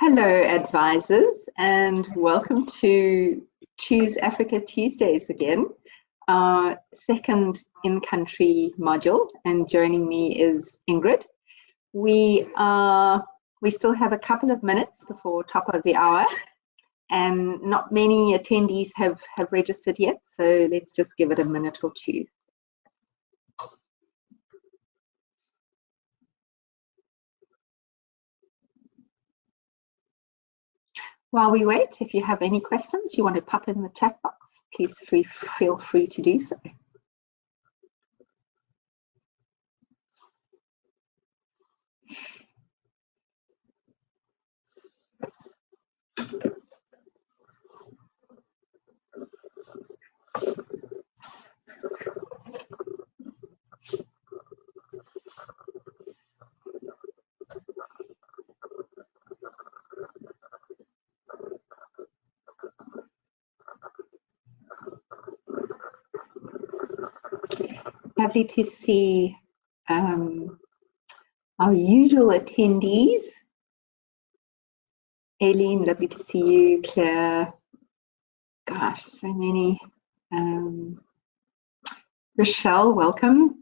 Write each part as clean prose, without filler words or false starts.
Hello, advisors, and welcome to Choose Africa Tuesdays again, our second in-country module, and joining me is Ingrid. We still have a couple of minutes before top of the hour, and not many attendees have registered yet, so let's just give it a minute or two. While we wait, if you have any questions you want to pop in the chat box, please feel free to do so. Lovely to see our usual attendees. Aileen, lovely to see you. Claire, gosh, so many. Rochelle, welcome.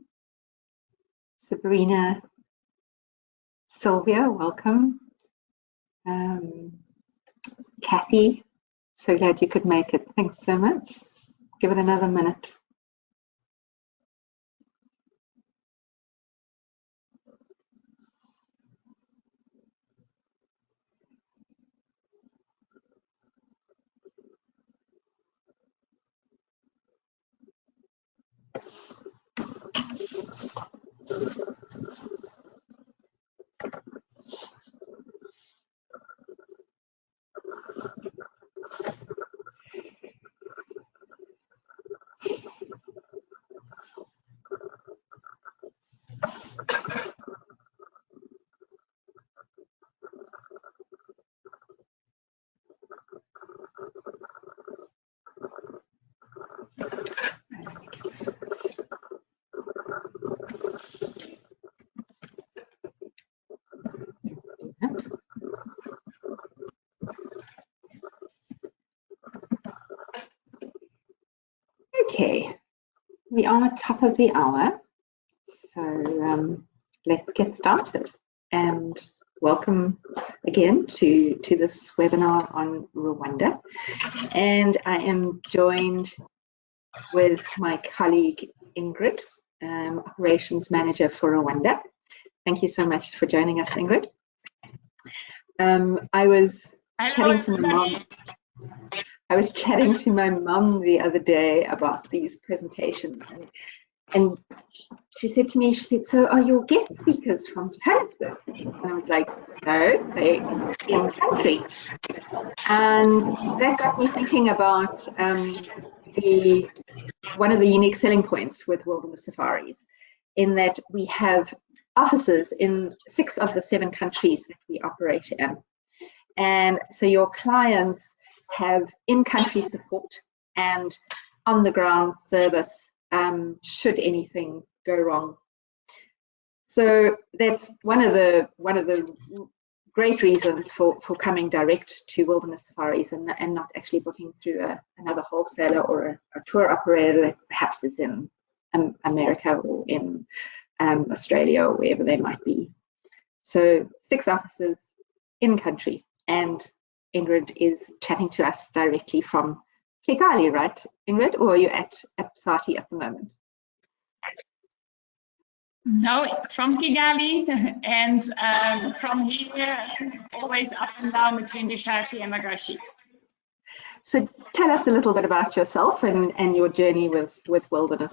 Sabrina, Sylvia, welcome. Kathy, so glad you could make it. Thanks so much. Give it another minute. Okay, we are at top of the hour, so let's get started. And welcome again to this webinar on Rwanda. And I am joined with my colleague Ingrid, Operations Manager for Rwanda. Thank you so much for joining us, Ingrid. I was chatting to my mum the other day about these presentations, and she said to me, so are your guest speakers from Johannesburg? And I was like, no, they're in country. And that got me thinking about one of the unique selling points with Wilderness Safaris, in that we have offices in 6 of the 7 countries that we operate in. And so your clients have in-country support and on-the-ground service should anything go wrong. So that's one of the great reasons for coming direct to Wilderness Safaris and not actually booking through another wholesaler or a tour operator that perhaps is in America or in Australia or wherever they might be. So 6 offices in country, and Ingrid is chatting to us directly from Kigali, right, Ingrid? Or are you at Sati at the moment? No, from Kigali, and from here, always up and down between Geshwati and Magashi. So tell us a little bit about yourself and your journey with Wilderness.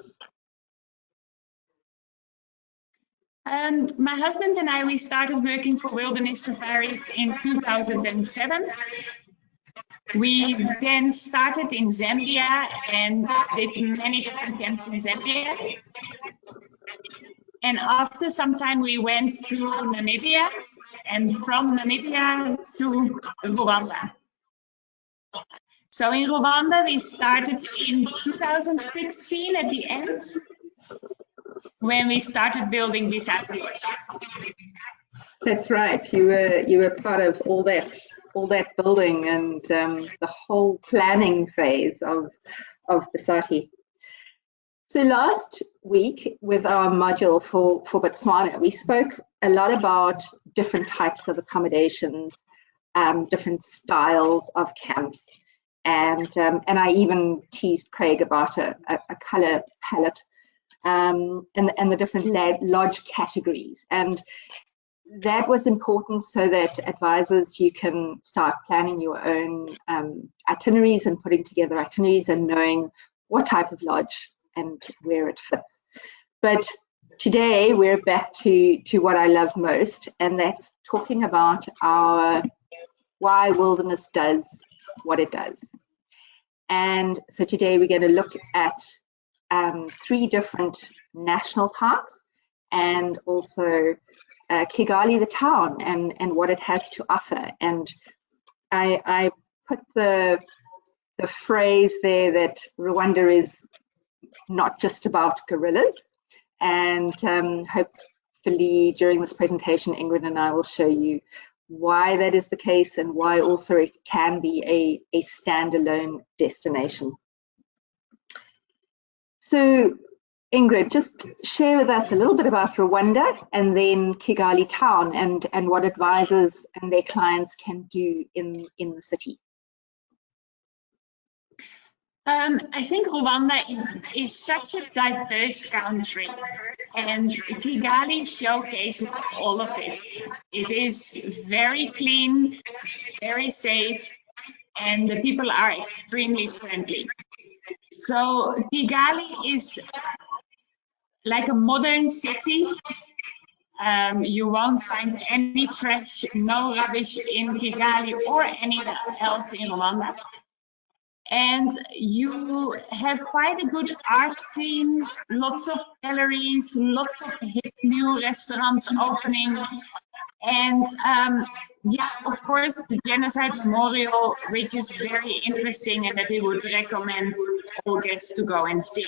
My husband and I, we started working for Wilderness Safaris in 2007. We then started in Zambia and did many different camps in Zambia. And after some time, we went to Namibia, and from Namibia to Rwanda. So in Rwanda, we started in 2016 at the end, when we started building this affiliate. That's right. You were part of all that all that building and the whole planning phase of Geshwati. So last week with our module for Botswana, we spoke a lot about different types of accommodations, different styles of camps, and I even teased Craig about a color palette, and the different lodge categories. And that was important so that advisors, you can start planning your own itineraries and putting together itineraries and knowing what type of lodge and where it fits. But today we're back to what I love most, and that's talking about why wilderness does what it does. And so today we're going to look at 3 different national parks, and also Kigali, the town, and what it has to offer. And I put the phrase there that Rwanda is not just about gorillas, and hopefully during this presentation, Ingrid and I will show you why that is the case and why also it can be a standalone destination. So Ingrid, just share with us a little bit about Rwanda and then Kigali town, and what advisors and their clients can do in the city. I think Rwanda is such a diverse country, and Kigali showcases all of it. It is very clean, very safe, and the people are extremely friendly. So Kigali is like a modern city. You won't find any trash, no rubbish in Kigali or anywhere else in Rwanda. And you have quite a good art scene, lots of galleries, lots of hip new restaurants opening. And yeah, of course, the Genocide Memorial, which is very interesting and that we would recommend all guests to go and see.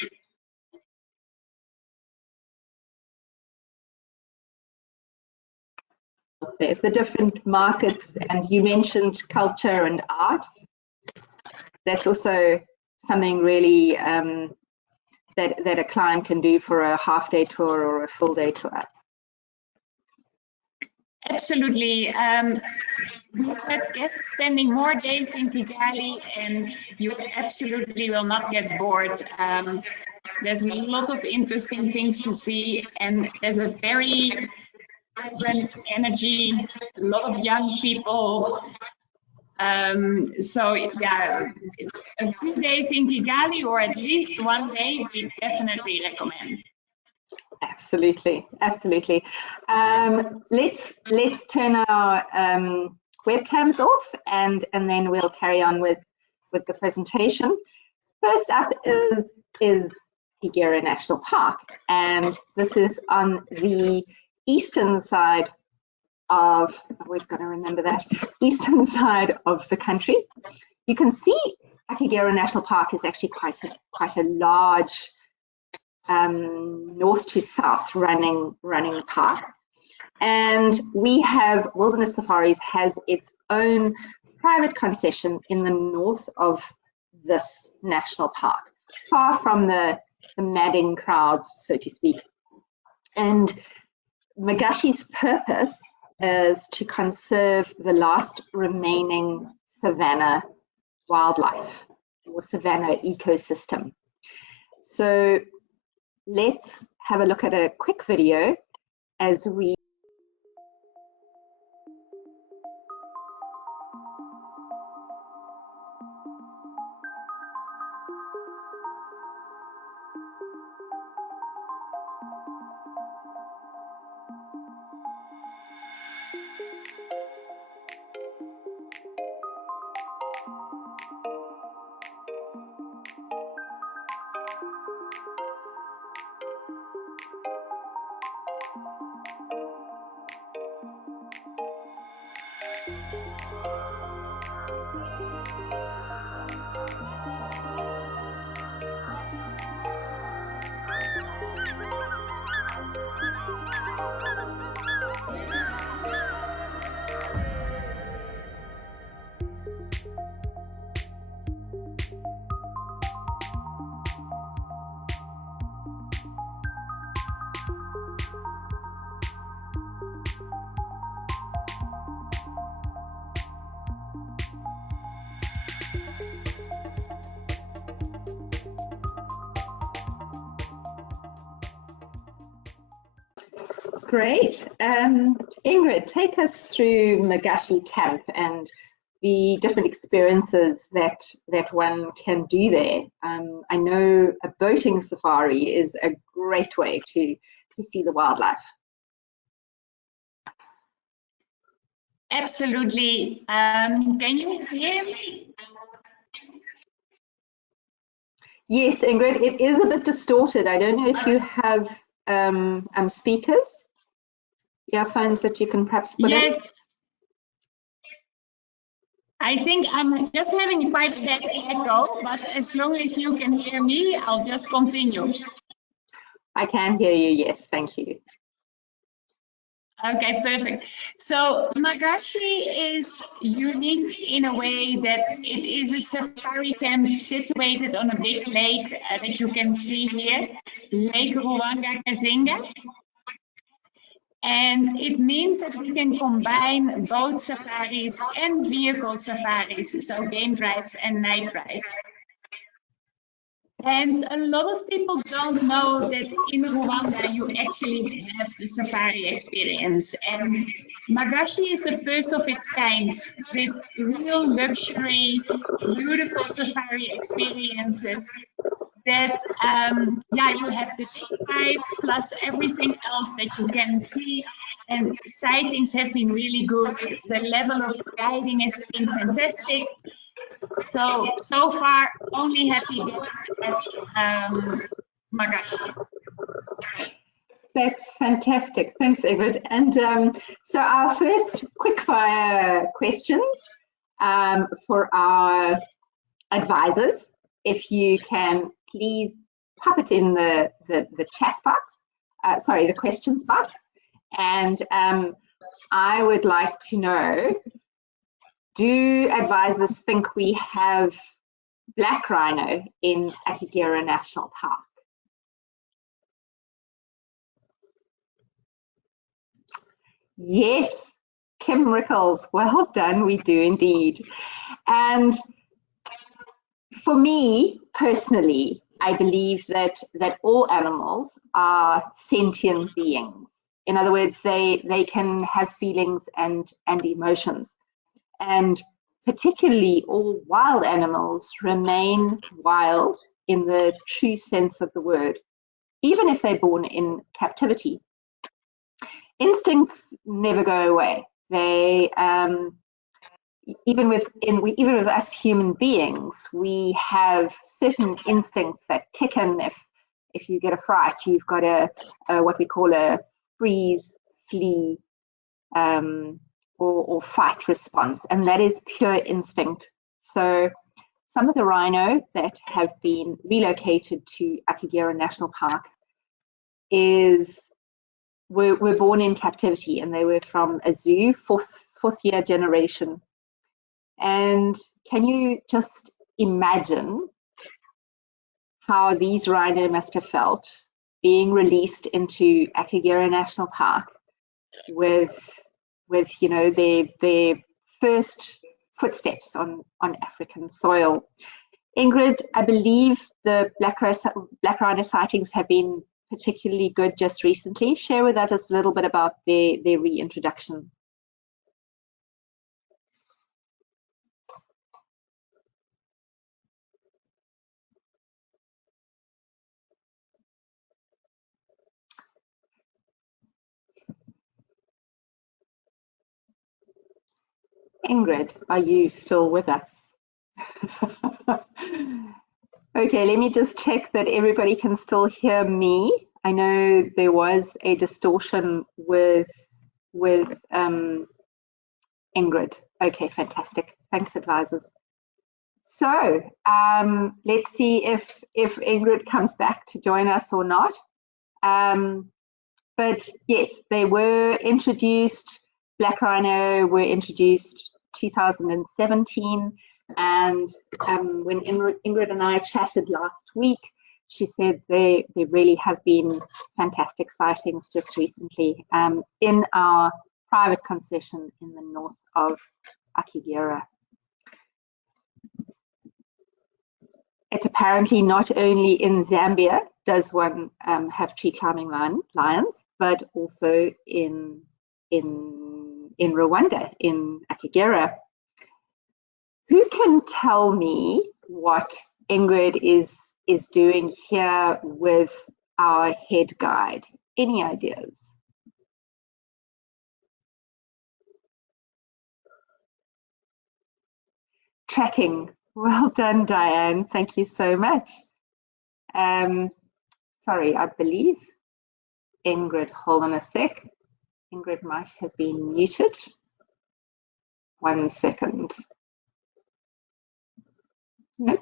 The different markets, and you mentioned culture and art. That's also something really that a client can do for a half-day tour or a full-day tour. Absolutely. We have guests spending more days in Kigali, and you absolutely will not get bored. There's a lot of interesting things to see, and there's a very vibrant energy, a lot of young people. So yeah, a few days in Kigali, or at least one day, we definitely recommend. Absolutely, absolutely. Let's turn our webcams off, and then we'll carry on with the presentation. First up is Guerrilla National Park, and this is on the eastern side of, I've always got to remember that, eastern side of the country. You can see Guerrilla National Park is actually quite a large north to south running park, and we have Wilderness Safaris has its own private concession in the north of this national park, far from the madding crowds, so to speak. And Magashi's purpose is to conserve the last remaining savannah wildlife or savannah ecosystem. So let's have a look at a quick video as we Great. Ingrid, take us through Magashi camp and the different experiences that one can do there. I know a boating safari is a great way to see the wildlife. Absolutely. Can you hear me? Yes, Ingrid, it is a bit distorted. I don't know if you have speakers, earphones that you can perhaps put in. Yes. I think I'm just having quite that echo, but as long as you can hear me, I'll just continue. I can hear you, yes, thank you. Okay, perfect. So Magashi is unique in a way that it is a safari camp situated on a big lake that you can see here, Lake Rwanda Kazinga. And it means that we can combine boat safaris and vehicle safaris, so game drives and night drives. And a lot of people don't know that in Rwanda you actually have the safari experience. And Magashi is the first of its kind with real luxury, beautiful safari experiences that, you have the drive plus everything else that you can see. And sightings have been really good. The level of guiding has been fantastic. So far, only happy at Magashi. That's fantastic. Thanks, Ingrid. And so our first quickfire questions for our advisors, if you can please pop it in the chat box, the questions box. And I would like to know, do advisors think we have black rhino in Akagera National Park? Yes, Kim Rickles, well done, we do indeed. And for me, personally, I believe that all animals are sentient beings. In other words, they can have feelings and emotions. And particularly all wild animals remain wild in the true sense of the word, even if they're born in captivity. Instincts never go away. They even with us human beings, we have certain instincts that kick in. If you get a fright, you've got a what we call a freeze, flee, or fight response, and that is pure instinct. So some of the rhino that have been relocated to Akagera National Park were born in captivity, and they were from a zoo, fourth year generation. And can you just imagine how these rhino must have felt being released into Akagera National Park with their first footsteps on African soil? Ingrid, I believe the black rhino sightings have been particularly good just recently. Share with us a little bit about their reintroduction. Ingrid, are you still with us? Okay, let me just check that everybody can still hear me. I know there was a distortion with Ingrid. Okay, fantastic. Thanks, advisors. So let's see if Ingrid comes back to join us or not. But yes, they were introduced. Black rhino were introduced 2017, and when Ingrid and I chatted last week, she said there really have been fantastic sightings just recently in our private concession in the north of Akagera. It's apparently not only in Zambia does one have tree climbing lions, but also in Rwanda, in Akagera. Who can tell me what Ingrid is doing here with our head guide? Any ideas? Tracking. Well done, Diane. Thank you so much. Sorry, I believe Ingrid, hold on a sec. Ingrid might have been muted. 1 second. Nope.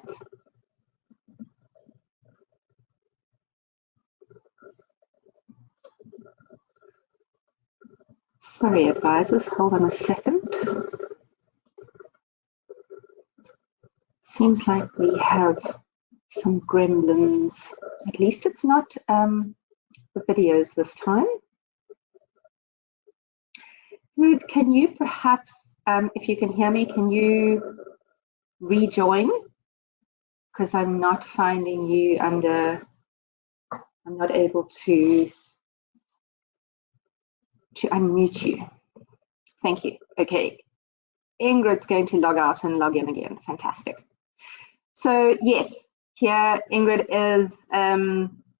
Sorry, advisors, hold on a second. Seems like we have some gremlins. At least it's not the videos this time. Rude, can you perhaps, if you can hear me, can you rejoin? Because I'm not finding you under, I'm not able to unmute you. Thank you. Okay. Ingrid's going to log out and log in again. Fantastic. So yes, here Ingrid is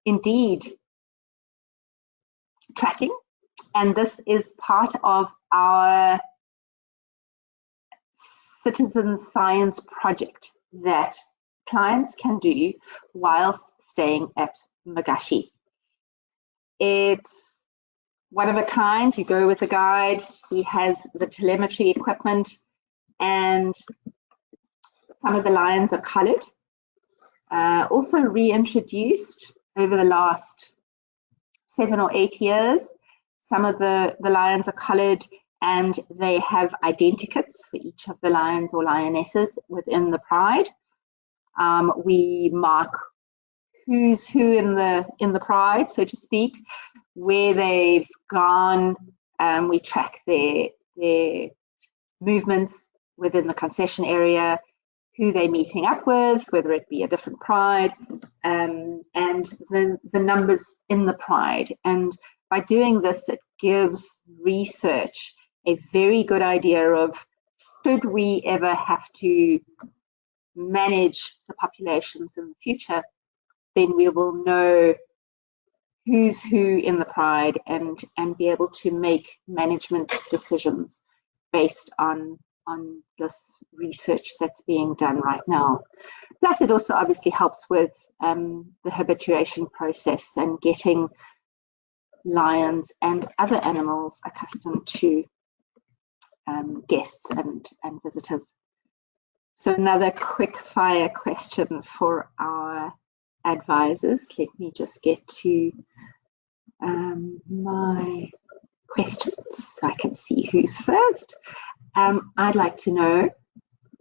indeed tracking, and this is part of our citizen science project that clients can do whilst staying at Magashi. It's one of a kind. You go with a guide. He has the telemetry equipment, and some of the lions are colored. Also reintroduced over the last 7 or 8 years. Some of the lions are colored, and they have identikits for each of the lions or lionesses within the pride. We mark who's who in the pride, so to speak, where they've gone. We track their movements within the concession area, who they're meeting up with, whether it be a different pride, and the numbers in the pride. And by doing this, it gives research a very good idea of, should we ever have to manage the populations in the future, then we will know who's who in the pride and be able to make management decisions based on this research that's being done right now. Plus, it also obviously helps with the habituation process and getting lions and other animals accustomed to guests and visitors. So another quick fire question for our advisors. Let me just get to my questions so I can see who's first. I'd like to know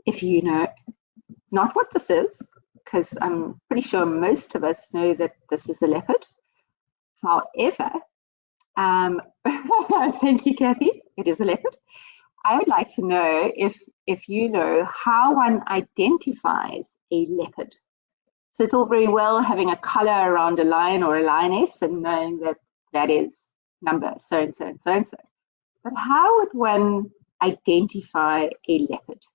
if you know, not what this is, because I'm pretty sure most of us know that this is a leopard. However, thank you, Kathy, it is a leopard. I would like to know if you know how one identifies a leopard. So it's all very well having a color around a lion or a lioness and knowing that that is number so and so and so and so. But how would one identify a leopard?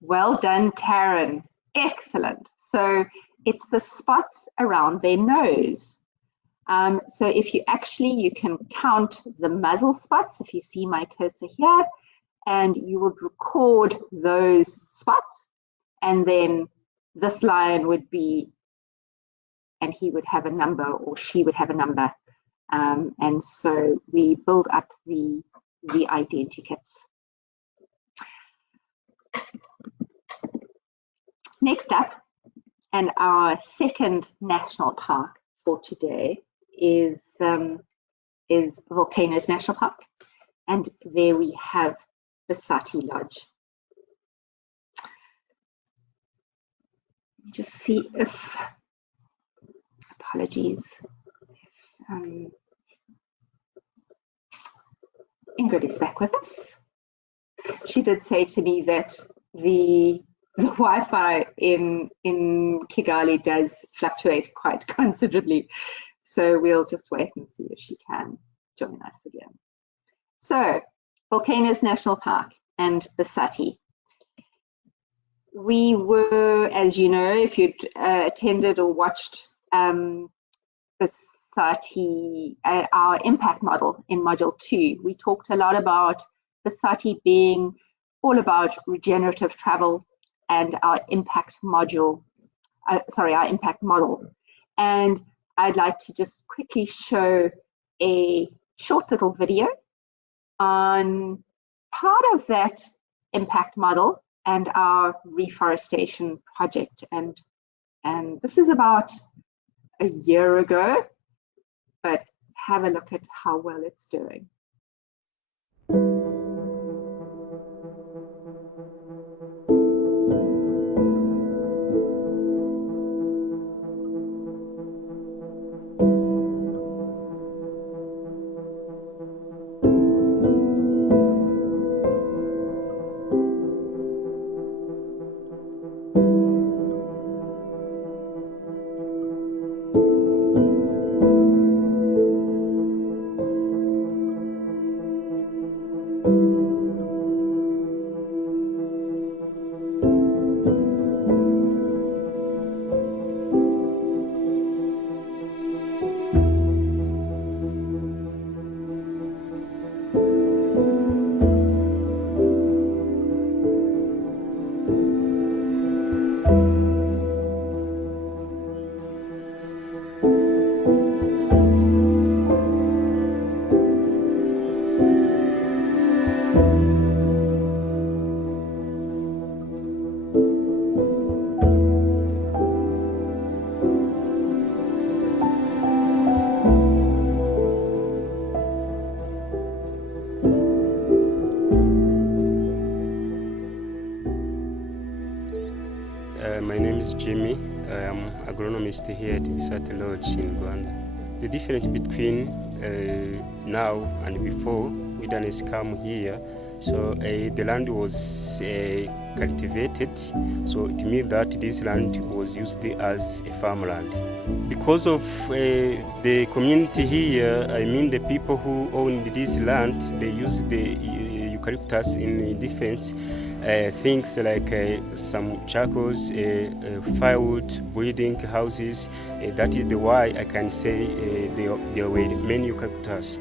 Well done, Taryn. Excellent. So it's the spots around their nose. So if you can count the muzzle spots, if you see my cursor here, and you would record those spots, and then this lion would be, and he would have a number or she would have a number. And so we build up the identikits. Next up, and our second national park for today is Volcanoes National Park, and there we have Geshwati Lodge. Just see if, apologies, Ingrid is back with us. She did say to me that the Wi-Fi in Kigali does fluctuate quite considerably. So we'll just wait and see if she can join us again. So, Volcanoes National Park and Geshwati. We were, as you know, if you'd attended or watched Geshwati, our impact model in module 2, we talked a lot about Geshwati being all about regenerative travel and our impact module, our impact model. And I'd like to just quickly show a short little video on part of that impact model and our reforestation project. And this is about a year ago, but have a look at how well it's doing. My name is Jimmy. I am agronomist here at Bisate Lodge in Rwanda. The difference between now and before we didn't come here, so the land was cultivated, so it means that this land was used as a farmland. Because of the community here, I mean the people who owned this land, they use the eucalyptus in different things like some charcoals, firewood, breeding houses. That is the why I can say there were many eucalyptus.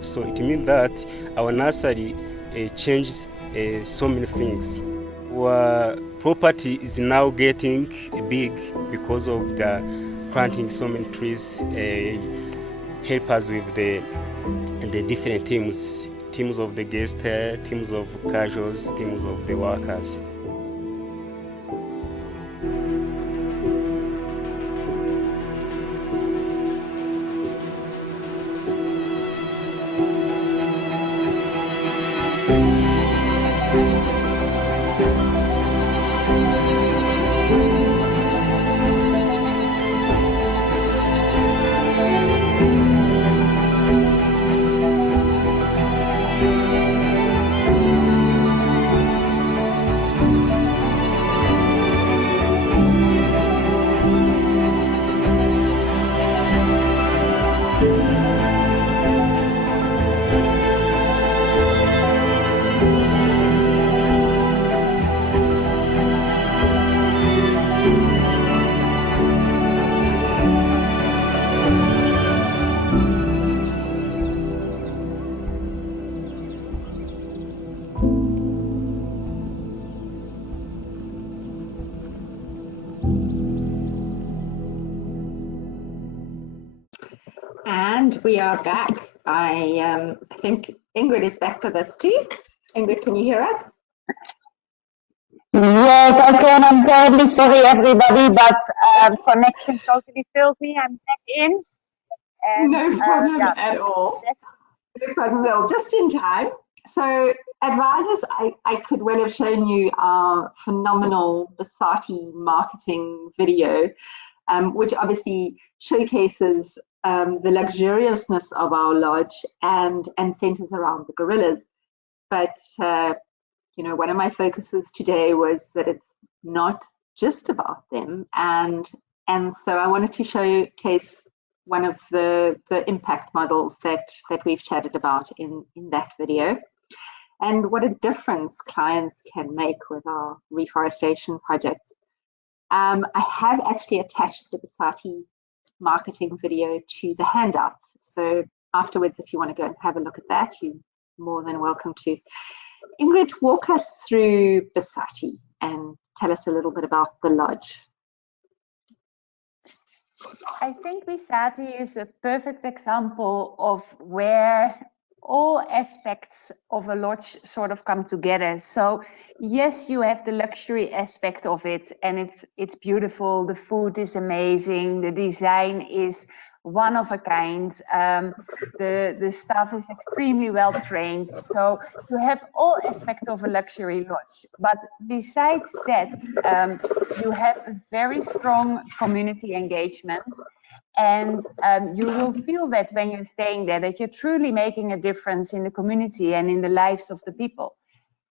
So it means that our nursery changed so many things. Our property is now getting big because of the planting so many trees. Help us with the different teams of the guests, teams of casuals, teams of the workers. And we are back. I think Ingrid is back with us too. Ingrid, can you hear us? Yes, I can. I'm terribly sorry, everybody, but connection totally failed me. I'm back in. And, no problem at all. No problem at all. Just in time. So, advisors, I could well have shown you our phenomenal Geshwati marketing video, which obviously showcases the luxuriousness of our lodge and centers around the gorillas. But you know, one of my focuses today was that it's not gist about them, and so I wanted to showcase one of the impact models that we've chatted about in that video, and what a difference clients can make with our reforestation projects. I have actually attached the Geshwati marketing video to the handouts, so afterwards, if you want to go and have a look at that, you're more than welcome to. Ingrid, walk us through Geshwati and tell us a little bit about the lodge. I think Geshwati is a perfect example of where all aspects of a lodge sort of come together. So yes, you have the luxury aspect of it, and it's beautiful. The food is amazing. The design is one of a kind. The staff is extremely well trained. So you have all aspects of a luxury lodge. But besides that, you have a very strong community engagement. And you will feel that when you're staying there, that you're truly making a difference in the community and in the lives of the people.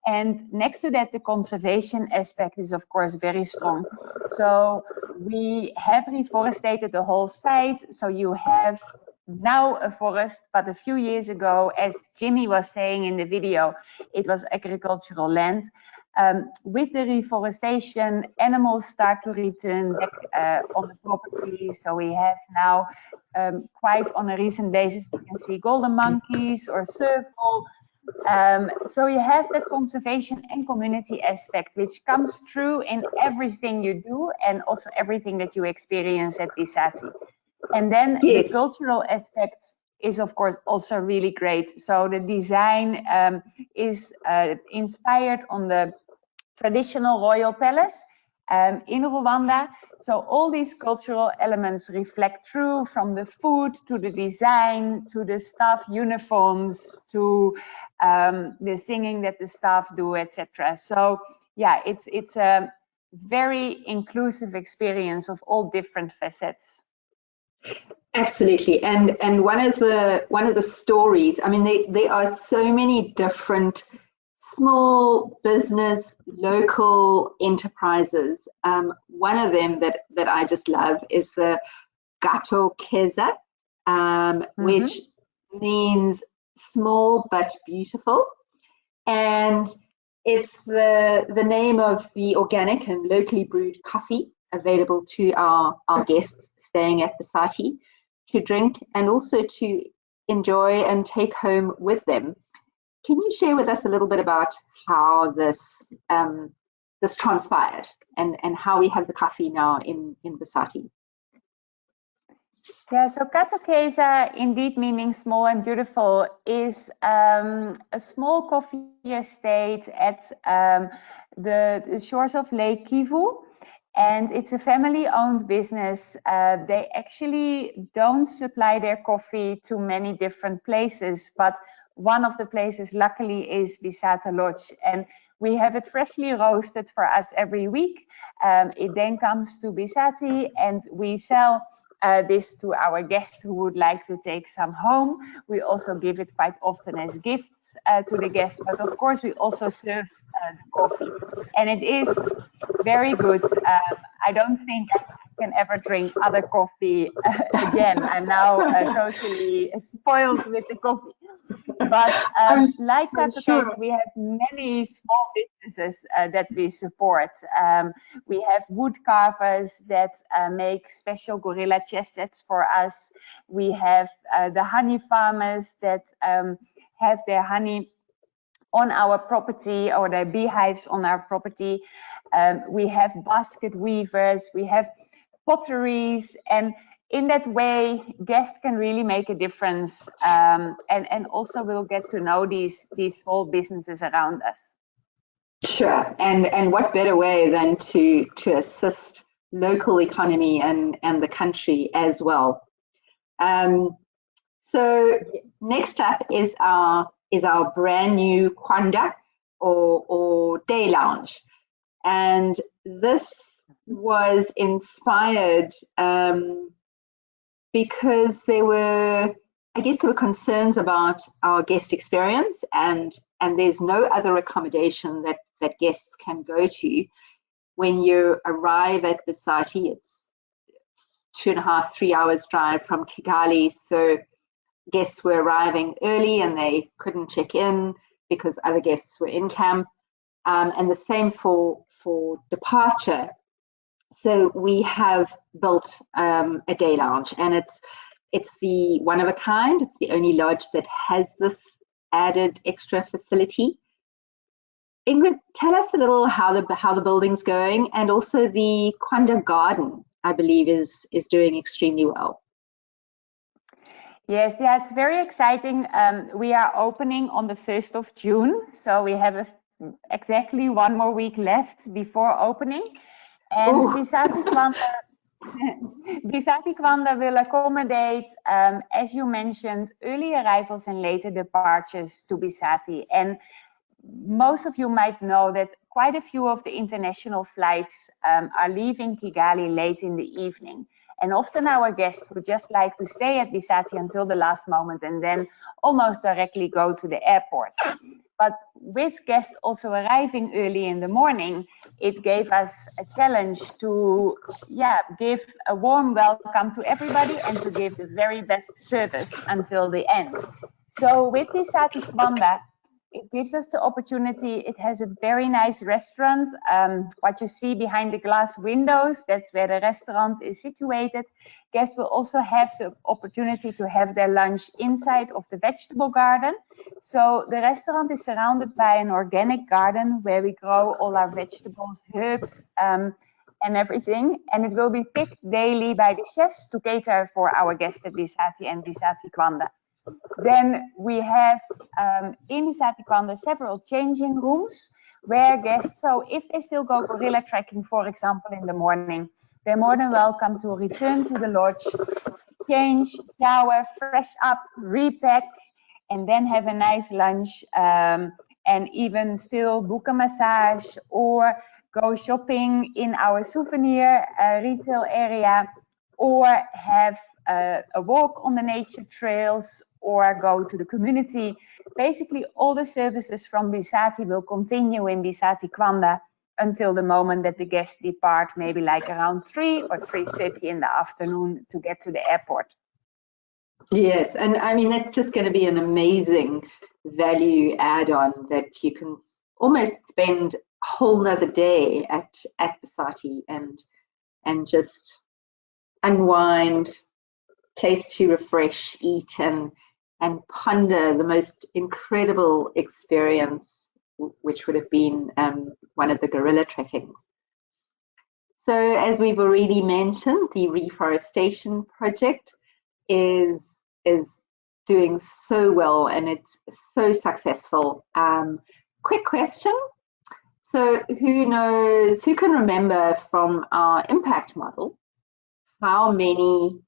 And next to that, the conservation aspect is, of course, very strong. So we have reforested the whole site. So you have now a forest, but a few years ago, as Jimmy was saying in the video, it was agricultural land. With the reforestation, animals start to return back on the property. So we have now, quite on a recent basis, we can see golden monkeys or serval. So you have that conservation and community aspect, which comes through in everything you do and also everything that you experience at Geshwati. And then the cultural aspect is, of course, also really great. So the design is inspired on the traditional royal palace in Rwanda. So all these cultural elements reflect through, from the food to the design to the staff uniforms to the singing that the staff do, etc. So yeah, it's a very inclusive experience of all different facets. Absolutely, and one of the stories, I mean, there are so many different small business, local enterprises. One of them that I just love is the Gato Keza, which means small but beautiful, and it's the name of the organic and locally brewed coffee available to our guests staying at Geshwati to drink and also to enjoy and take home with them. Can you share with us a little bit about how this transpired and how we have the coffee now in Geshwati? Yeah, so Katokeza, indeed meaning small and beautiful, is a small coffee estate at the shores of Lake Kivu. And it's a family-owned business. They actually don't supply their coffee to many different places, but one of the places, luckily, is Bisata Lodge. And we have it freshly roasted for us every week. It then comes to Geshwati, and we sell this to our guests who would like to take some home. We also give it quite often as gifts to the guests, but of course we also serve the coffee, and it is very good. I don't think I can ever drink other coffee again. I'm now totally spoiled with the coffee. But like Katokeza, we have many small businesses that we support. We have wood carvers that make special gorilla chess sets for us. We have the honey farmers that have their honey on our property, or their beehives on our property. We have basket weavers, we have potteries, and in that way, guests can really make a difference, and also will get to know these small businesses around us. Sure, and what better way than to assist local economy and the country as well. So next up is our brand new Kwanda or day lounge, and this was inspired because there were concerns about our guest experience, and there's no other accommodation that guests can go to when you arrive at Geshwati, it's 2.5, 3 hours drive from Kigali. So guests were arriving early and they couldn't check in because other guests were in camp. And the same for departure. So we have built a day lounge, and it's the one of a kind. It's the only lodge that has this added extra facility. Ingrid, tell us a little how the building's going, and also the Kwanda Garden, I believe, is doing extremely well. Yes, yeah, it's very exciting. We are opening on the 1st of June, so we have exactly 1 more week left before opening. And Geshwati Kwanda will accommodate, as you mentioned, early arrivals and later departures to Geshwati. And most of you might know that quite a few of the international flights are leaving Kigali late in the evening. And often our guests would just like to stay at Geshwati until the last moment and then almost directly go to the airport. But with guests also arriving early in the morning, it gave us a challenge to give a warm welcome to everybody and to give the very best service until the end. So with Geshwati Kwanda, it gives us the opportunity. It has a very nice restaurant. What you see behind the glass windows, that's where the restaurant is situated. Guests will also have the opportunity to have their lunch inside of the vegetable garden. So the restaurant is surrounded by an organic garden where we grow all our vegetables, herbs, and everything. And it will be picked daily by the chefs to cater for our guests at Geshwati and Geshwati Kwanda. Then we have in Geshwati Kwanda several changing rooms where guests, so if they still go gorilla trekking, for example, in the morning, they're more than welcome to return to the lodge, change, shower, fresh up, repack, and then have a nice lunch, and even still book a massage or go shopping in our souvenir retail area, or have a walk on the nature trails, or go to the community. Basically, all the services from Geshwati will continue in Geshwati Kwanda until the moment that the guests depart, maybe like around 3 or 3:30 in the afternoon to get to the airport. Yes, and I mean, that's just going to be an amazing value add-on that you can almost spend a whole nother day at Geshwati and just unwind, place to refresh, eat, and ponder the most incredible experience, which would have been one of the guerrilla trekkings. So as we've already mentioned, the reforestation project is doing so well and it's so successful. Quick question. So who can remember from our impact model how many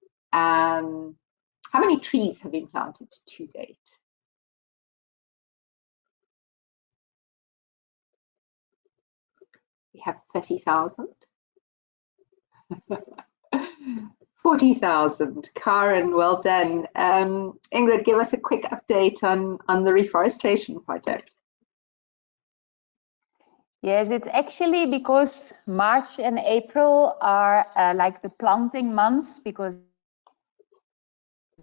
trees have been planted to date? We have 30,000. 40,000. Karen, well done. Ingrid, give us a quick update on the reforestation project. Yes, it's actually because March and April are like the planting months because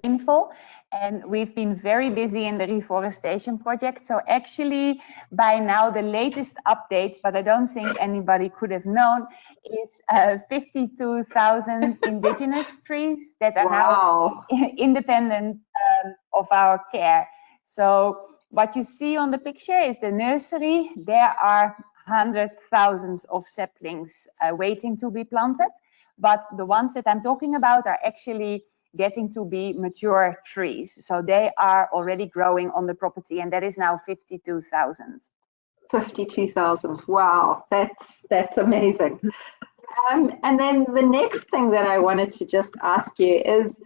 rainfall, and we've been very busy in the reforestation project. So actually by now the latest update, but I don't think anybody could have known, is 52,000 indigenous trees that are now independent of our care. So what you see on the picture is the nursery. There are hundreds, thousands of saplings waiting to be planted, but the ones that I'm talking about are actually getting to be mature trees. So they are already growing on the property, and that is now 52,000. 52,000, wow, that's amazing. And then the next thing that I wanted to just ask you is,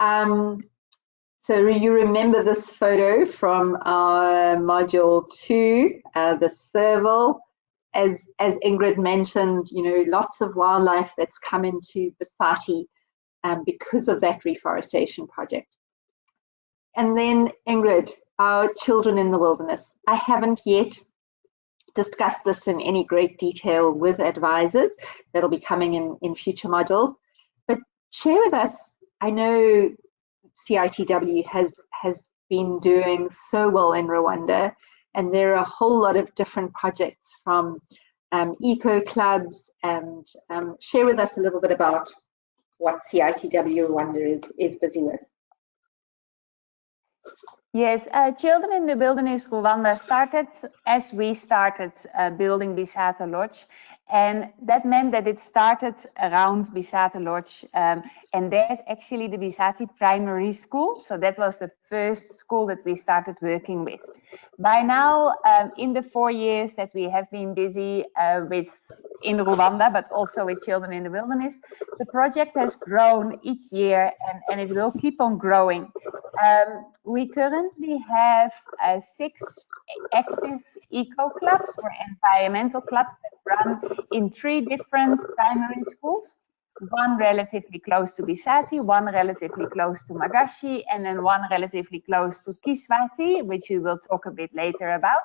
so you remember this photo from our module 2, the serval. As Ingrid mentioned, lots of wildlife that's come into Geshwati because of that reforestation project. And then Ingrid, our children in the wilderness. I haven't yet discuss this in any great detail with advisors. That'll be coming in future modules. But share with us, I know CITW has been doing so well in Rwanda, and there are a whole lot of different projects from eco clubs, and share with us a little bit about what CITW Rwanda is busy with. Yes, Children in the Wilderness Rwanda started as we started building Bisata Lodge. And that meant that it started around Bisata Lodge. And there's actually the Bisati Primary School. So that was the first school that we started working with. By now, in the 4 years that we have been busy with in Rwanda, but also with Children in the Wilderness, the project has grown each year, and it will keep on growing. We currently have 6 active eco clubs or environmental clubs that run in 3 different primary schools. One relatively close to Bisati, one relatively close to Magashi, and then one relatively close to Geshwati, which we will talk a bit later about.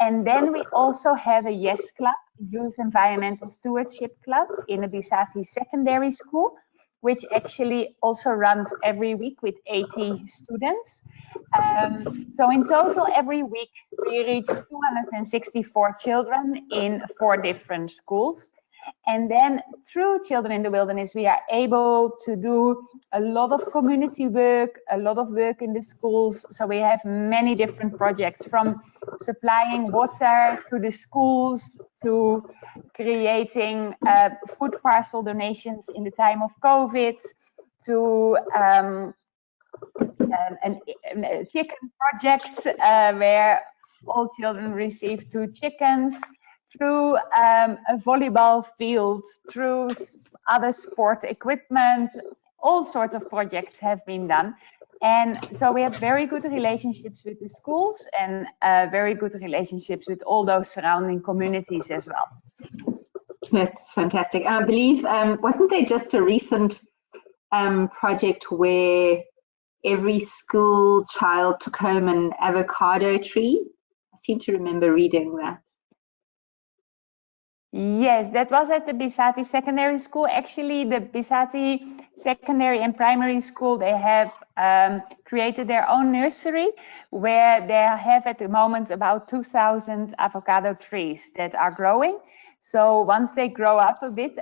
And then we also have a YES club, Youth Environmental Stewardship Club, in a Bisati secondary school, which actually also runs every week with 80 students. So in total, every week, we reach 264 children in 4 different schools. And then through Children in the Wilderness, we are able to do a lot of community work, a lot of work in the schools. So we have many different projects, from supplying water to the schools, to creating food parcel donations in the time of COVID, to a chicken project where all children receive 2 chickens, through a volleyball field, through other sport equipment. All sorts of projects have been done. And so we have very good relationships with the schools, and very good relationships with all those surrounding communities as well. That's fantastic. I believe, wasn't there just a recent project where every school child took home an avocado tree? I seem to remember reading that. Yes, that was at the Bisati Secondary School. Actually, the Bisati Secondary and Primary School, they have created their own nursery, where they have at the moment about 2,000 avocado trees that are growing. So once they grow up a bit,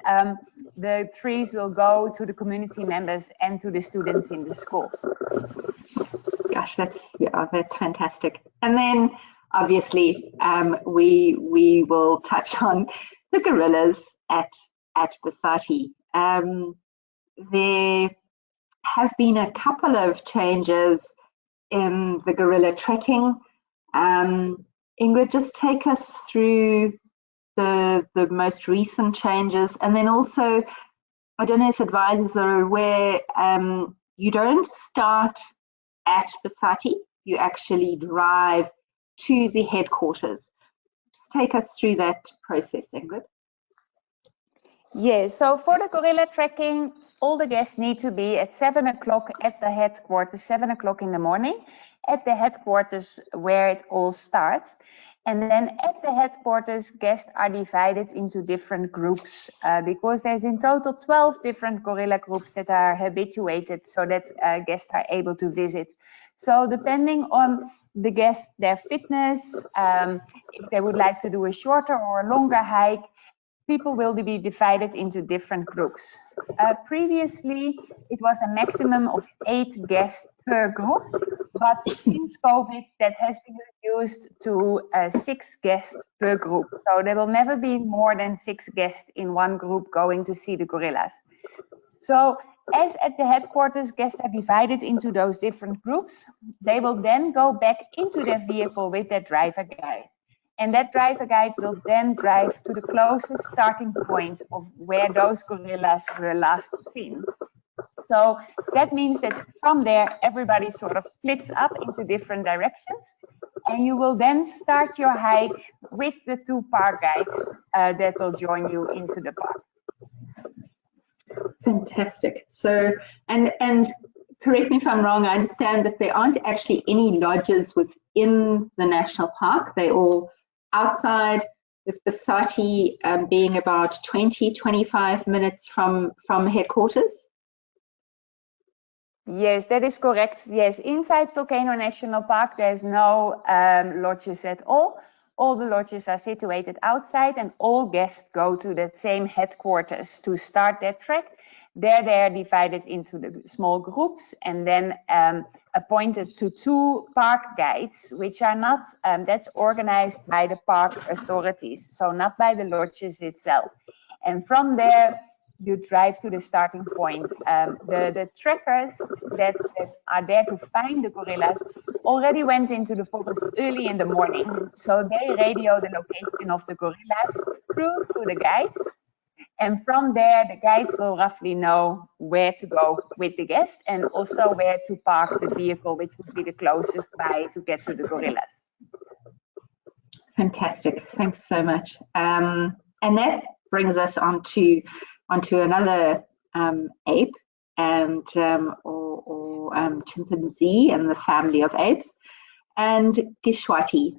the trees will go to the community members and to the students in the school. Gosh, that's fantastic. And then obviously we will touch on the gorillas at Bisati. There have been a couple of changes in the Guerrilla Trekking. Ingrid, just take us through the most recent changes, and then also, I don't know if advisors are aware, you don't start at Bisati, you actually drive to the headquarters. Just take us through that process, Ingrid. Yes, so for the Guerrilla Trekking, all the guests need to be at 7 o'clock at the headquarters, 7 o'clock in the morning, at the headquarters where it all starts. And then at the headquarters, guests are divided into different groups because there's in total 12 different gorilla groups that are habituated so that guests are able to visit. So depending on the guest, their fitness, if they would like to do a shorter or a longer hike, people will be divided into different groups. Previously, it was a maximum of 8 guests per group, but since COVID, that has been reduced to 6 guests per group. So there will never be more than 6 guests in one group going to see the gorillas. So as at the headquarters, guests are divided into those different groups. They will then go back into their vehicle with their driver guide. And that driver guide will then drive to the closest starting point of where those gorillas were last seen. So that means that from there, everybody sort of splits up into different directions. And you will then start your hike with the 2 park guides that will join you into the park. Fantastic. So, and correct me if I'm wrong, I understand that there aren't actually any lodges within the national park. They're all outside, with Geshwati being about 20-25 minutes from headquarters? Yes, that is correct. Yes, inside Volcano National Park, there's no lodges at all. All the lodges are situated outside, and all guests go to the same headquarters to start their trek. There they are divided into the small groups and then appointed to 2 park guides, which are not, that's organized by the park authorities, so not by the lodges itself. And from there, you drive to the starting point. The trekkers that are there to find the gorillas already went into the forest early in the morning. So they radio the location of the gorillas through to the guides. And from there, the guides will roughly know where to go with the guest and also where to park the vehicle, which would be the closest by to get to the gorillas. Fantastic, thanks so much. And that brings us onto another ape and or chimpanzee and the family of apes, and Geshwati.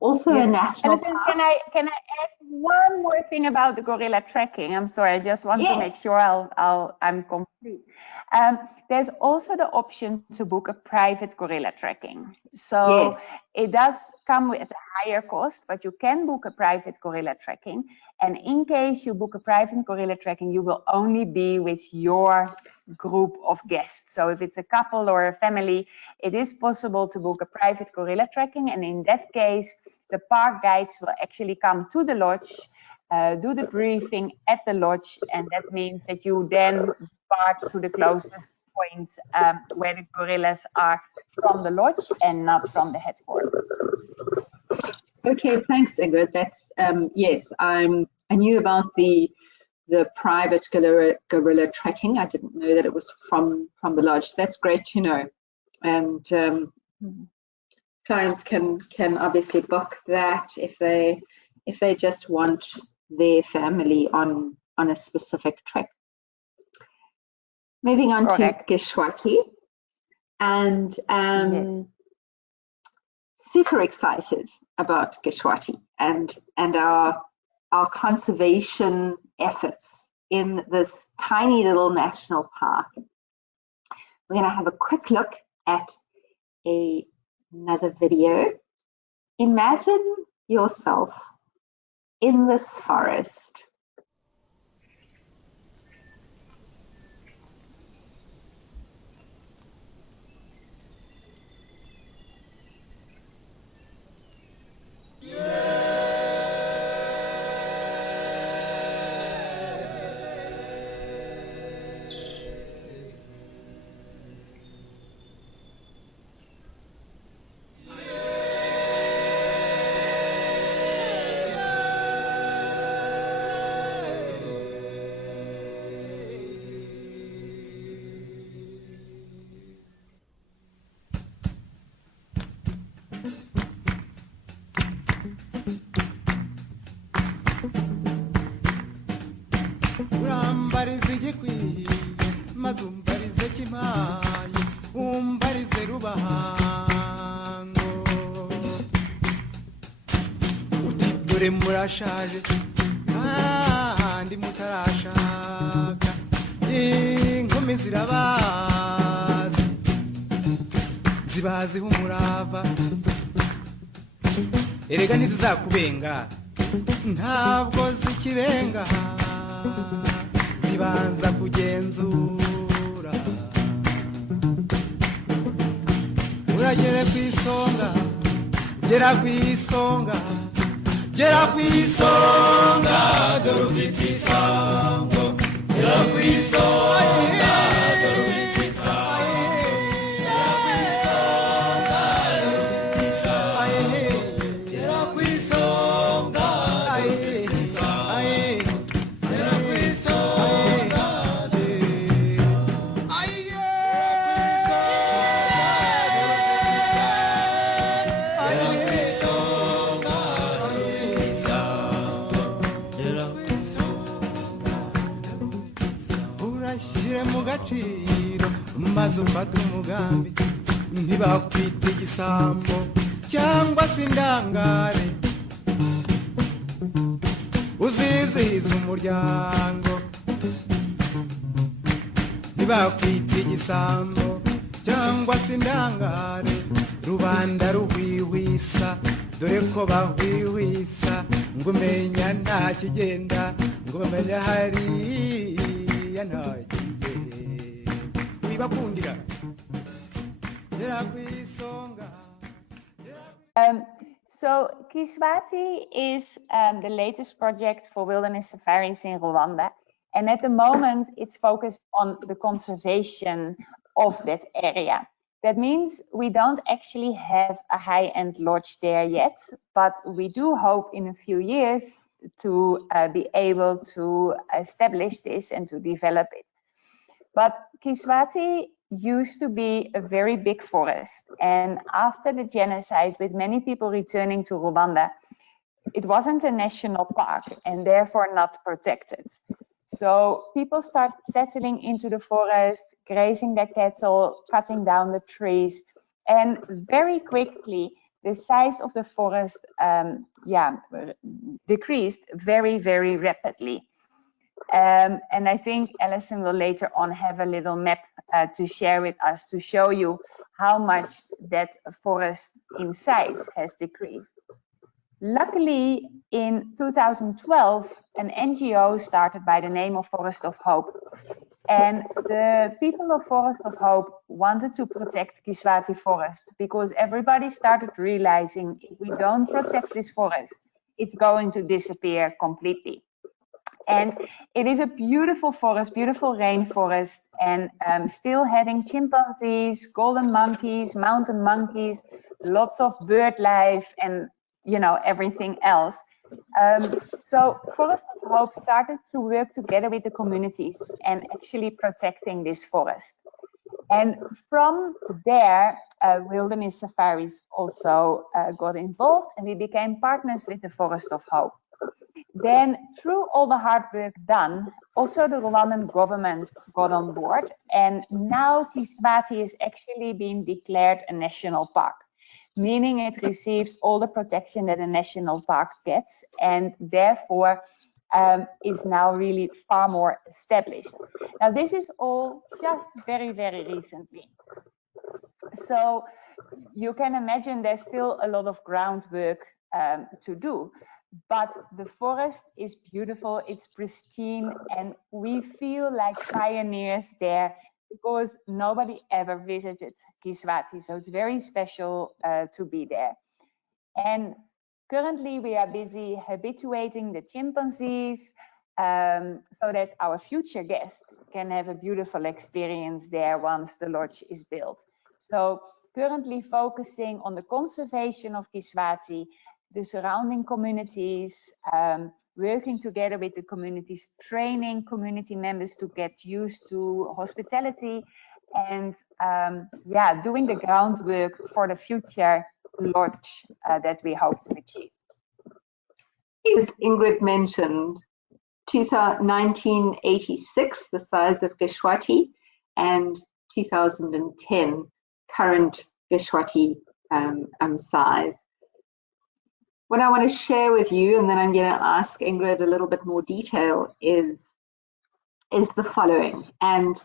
Also a national park. Can I add one more thing about the gorilla trekking? I'm sorry, I just want to make sure I'm complete. There's also the option to book a private gorilla trekking. So it does come with a higher cost, but you can book a private gorilla trekking. And in case you book a private gorilla trekking, you will only be with your group of guests. So if it's a couple or a family, it is possible to book a private gorilla trekking. And in that case, the park guides will actually come to the lodge, do the briefing at the lodge, and that means that you then part to the closest points where the gorillas are from the lodge and not from the headquarters. Okay, thanks, Ingrid. That's yes, I knew about the private gorilla trekking. I didn't know that it was from the lodge. That's great to know. And clients can obviously book that if they just want their family on a specific trek. Moving on to Geshwati, and super excited about Geshwati and our conservation efforts in this tiny little national park. We're going to have a quick look at another video. Imagine yourself in this forest. Murashaje kandi mutarashaka inkumi zirabazi zibaziho umurava erega ntizizakubenga ntabwo zikibenga zibanza kugenzura uragere kwisonga gera kwisonga Gera kwisonga dorufiti sango Gera kwisonga dorufiti sango Gera kwisonga dorufiti sango Gera kwisonga dorufiti sango Gera kwisonga maze ufata umugambi ntibakwita igisambo cyangwa se indangare uzizihiza umuryango ntibakwita igisambo cyangwa se indangare rubanda ruhwihwisa dore ko bahwihwisa ngo umenya nta kigenda ngo bamenya hariya nta kigenda wibakundira gera ku isonga. So Geshwati is the latest project for wilderness safaris in Rwanda. And at the moment, it's focused on the conservation of that area. That means we don't actually have a high-end lodge there yet, but we do hope in a few years to be able to establish this and to develop it. But Geshwati used to be a very big forest, and after the genocide, with many people returning to Rwanda, it wasn't a national park and therefore not protected. So people started settling into the forest, grazing their cattle, cutting down the trees, and very quickly the size of the forest decreased very, very rapidly. And I think Alison will later on have a little map to share with us to show you how much that forest in size has decreased. Luckily, in 2012, an NGO started by the name of Forest of Hope. And the people of Forest of Hope wanted to protect Geshwati forest because everybody started realizing if we don't protect this forest, it's going to disappear completely. And it is a beautiful forest, beautiful rainforest, and still having chimpanzees, golden monkeys, mountain monkeys, lots of bird life, and everything else. So Forest of Hope started to work together with the communities and actually protecting this forest. And from there, wilderness safaris also got involved, and we became partners with the Forest of Hope. Then, through all the hard work done, also the Rwandan government got on board, and now Geshwati is actually being declared a national park, meaning it receives all the protection that a national park gets, and therefore is now really far more established. Now, this is all just very, very recently. So you can imagine there's still a lot of groundwork to do. But the forest is beautiful, it's pristine, and we feel like pioneers there because nobody ever visited Geshwati. So it's very special to be there. And currently we are busy habituating the chimpanzees so that our future guests can have a beautiful experience there once the lodge is built. So currently focusing on the conservation of Geshwati, the surrounding communities, working together with the communities, training community members to get used to hospitality, and doing the groundwork for the future lodge that we hope to achieve. As Ingrid mentioned, 1986, the size of Geshwati, and 2010, current Geshwati size. What I want to share with you, and then I'm going to ask Ingrid a little bit more detail, is the following. And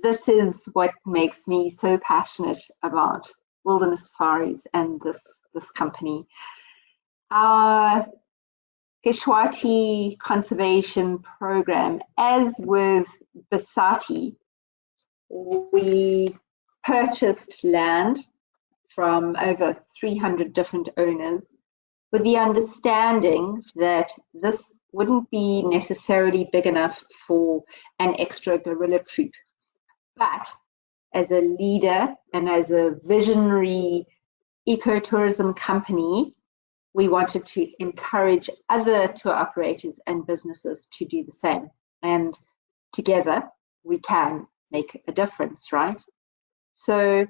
this is what makes me so passionate about wilderness safaris and this company. Our Geshwati conservation program, as with Basati, we purchased land from over 300 different owners, with the understanding that this wouldn't be necessarily big enough for an extra guerrilla troop. But as a leader and as a visionary ecotourism company, we wanted to encourage other tour operators and businesses to do the same. And together we can make a difference, right? So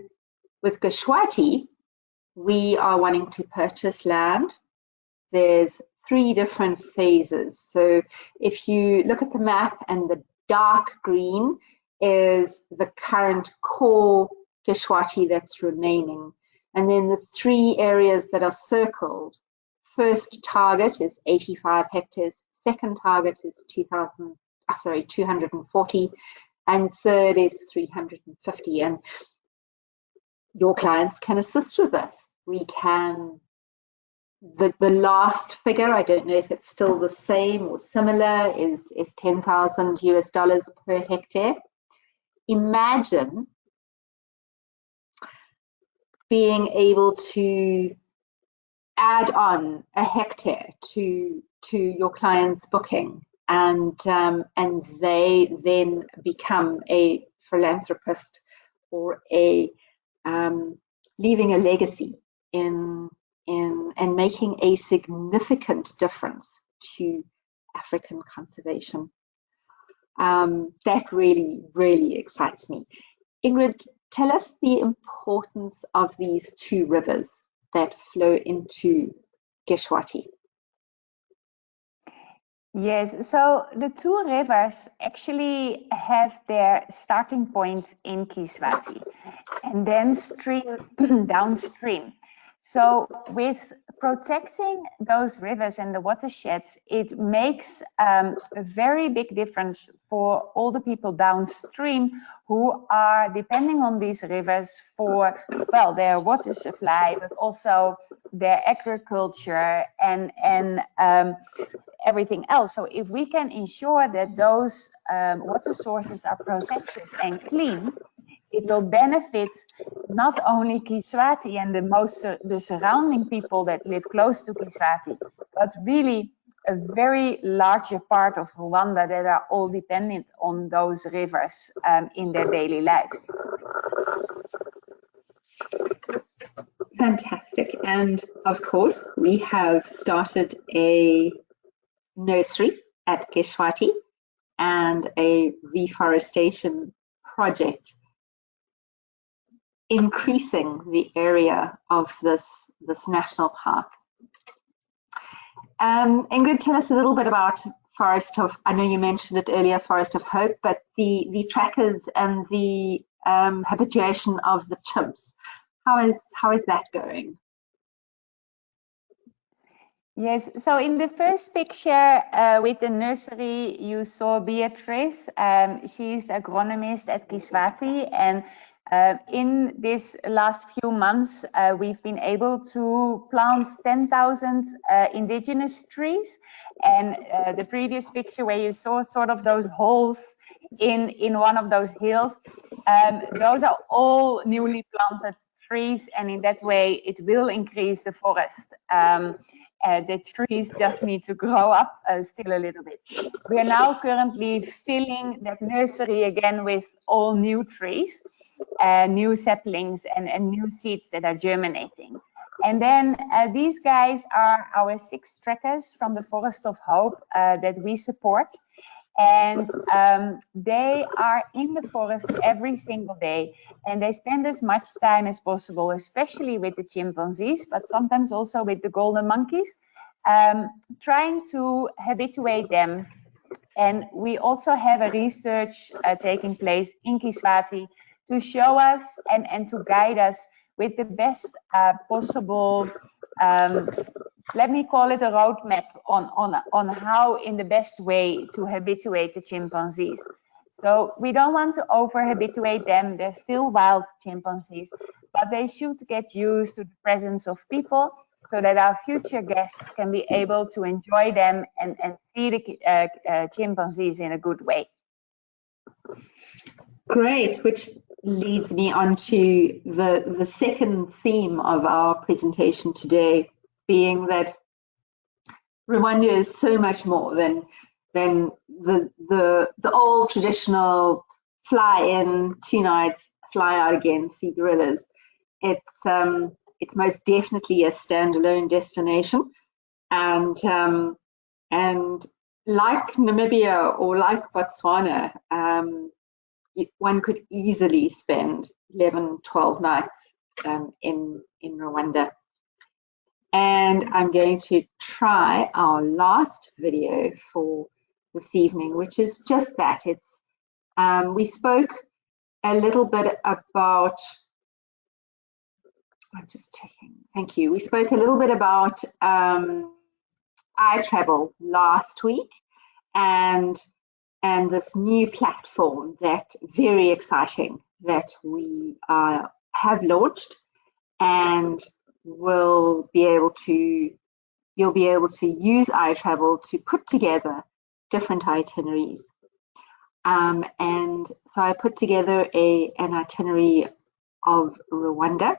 with Geshwati, we are wanting to purchase land. There's 3 different phases. So if you look at the map, and the dark green is the current core Geshwati that's remaining. And then the 3 areas that are circled, first target is 85 hectares, second target is 240, and third is 350. And your clients can assist with this. We can, the last figure, I don't know if it's still the same or similar, is $10,000 US per hectare. Imagine being able to add on a hectare to your client's booking, and they then become a philanthropist or a leaving a legacy in and making a significant difference to African conservation. That really, really excites me. Ingrid, tell us the importance of these 2 rivers that flow into Geshwati. Yes, so the 2 rivers actually have their starting point in Geshwati and then stream downstream. So with protecting those rivers and the watersheds, it makes a very big difference for all the people downstream who are depending on these rivers for, well, their water supply, but also their agriculture and everything else. So if we can ensure that those water sources are protected and clean, it will benefit not only Geshwati and the surrounding people that live close to Geshwati, but really a very larger part of Rwanda that are all dependent on those rivers in their daily lives. Fantastic. And of course, we have started a nursery at Geshwati and a reforestation project, increasing the area of this national park. Ingrid, tell us a little bit about Forest of, I know you mentioned it earlier, Forest of Hope, but the trackers and the habituation of the chimps, how is that going? Yes, so in the first picture with the nursery, you saw Beatrice. She's the agronomist at Geshwati, and in this last few months, we've been able to plant 10,000 indigenous trees. And the previous picture where you saw sort of those holes in one of those hills, those are all newly planted trees, and in that way, it will increase the forest. The trees just need to grow up still a little bit. We are now currently filling that nursery again with all new trees, new saplings and new seeds that are germinating. And then these guys are our 6 trackers from the Forest of Hope that we support. And they are in the forest every single day, and they spend as much time as possible, especially with the chimpanzees, but sometimes also with the golden monkeys, trying to habituate them. And we also have a research taking place in Geshwati to show us and to guide us with the best possible let me call it a roadmap on how in the best way to habituate the chimpanzees. So we don't want to over-habituate them. They're still wild chimpanzees, but they should get used to the presence of people so that our future guests can be able to enjoy them and see the chimpanzees in a good way. Great, which leads me on to the second theme of our presentation today, being that Rwanda is so much more than the old traditional fly in 2 nights, fly out again, see gorillas. It's most definitely a standalone destination, and like Namibia or like Botswana, one could easily spend 11, 12 nighs in Rwanda. And I'm going to try our last video for this evening, which is just that. It's we spoke a little bit about I'm just checking. Thank you. We spoke a little bit about iTravel last week and this new platform that very exciting that we have launched, and will be able to, you'll be able to use iTravel to put together different itineraries. And so I put together an itinerary of Rwanda.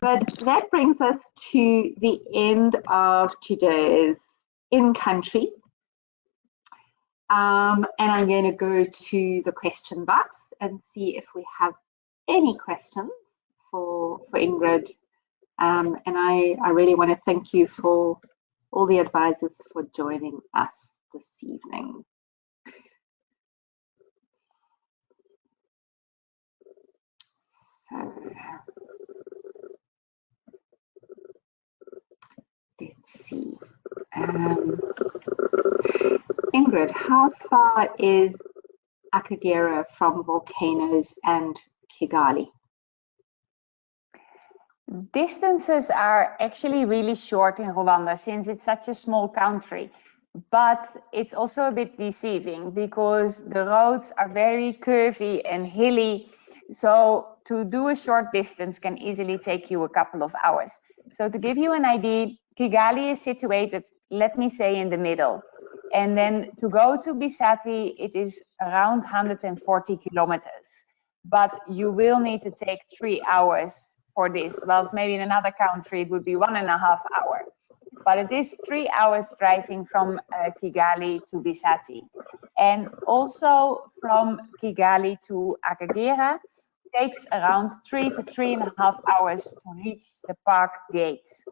But that brings us to the end of today's in-country. And I'm going to go to the question box and see if we have any questions for Ingrid. And I really want to thank you for all the advisors for joining us this evening. So let's see. Ingrid, how far is Akagera from Volcanoes and Kigali? Distances are actually really short in Rwanda since it's such a small country, but it's also a bit deceiving because the roads are very curvy and hilly. So to do a short distance can easily take you a couple of hours. So to give you an idea, Kigali is situated, let me say, in the middle. And then to go to Geshwati, it is around 140 kilometers. But you will need to take 3 hours for this, whilst maybe in another country it would be 1.5 hours. But it is 3 hours driving from Kigali to Geshwati. And also from Kigali to Akagera, it takes around 3 to 3.5 hours to reach the park gates.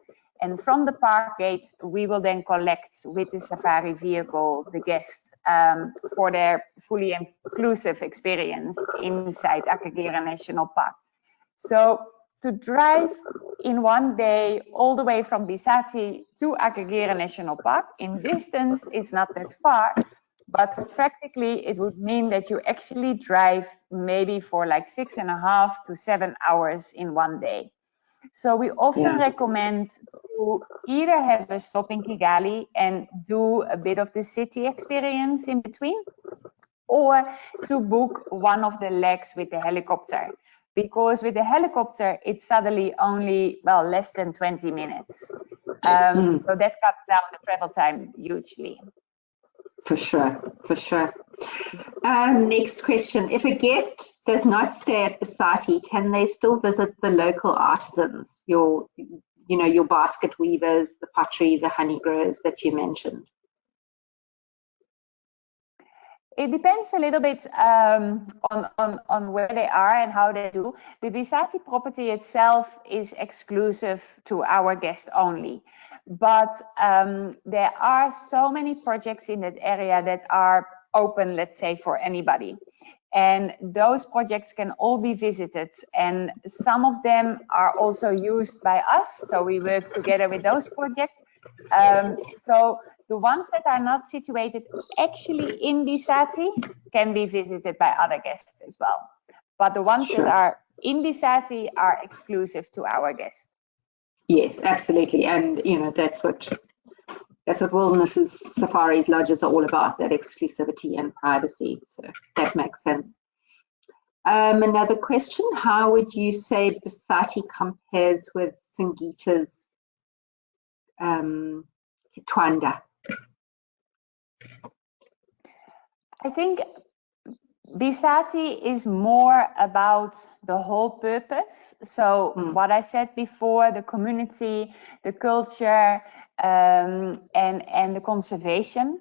And from the park gate, we will then collect with the safari vehicle the guests for their fully inclusive experience inside Akagera National Park. So to drive in one day all the way from Bisati to Akagera National Park, in distance it's not that far, but practically it would mean that you actually drive maybe for like 6.5 to 7 hours in one day. So we often recommend to either have a stop in Kigali and do a bit of the city experience in between, or to book one of the legs with the helicopter. Because with the helicopter, it's suddenly only, well, less than 20 minutes. So that cuts down the travel time hugely. For sure, for sure. Next question. If a guest does not stay at Bisati, can they still visit the local artisans, your basket weavers, the pottery, the honey growers that you mentioned? It depends a little bit on where they are and how they do. The Bisati property itself is exclusive to our guests only. But there are so many projects in that area that are open, let's say, for anybody. And those projects can all be visited. And some of them are also used by us. So we work together with those projects. So the ones that are not situated actually in Bisati can be visited by other guests as well. But the ones that are in Bisati are exclusive to our guests. Yes, absolutely. And that's what Wilderness Safaris lodges are all about, that exclusivity and privacy. So that makes sense. Another question, how would you say Bisati compares with Singita's Twanda? I think Bisati is more about the whole purpose. So what I said before, the community, the culture, and the conservation.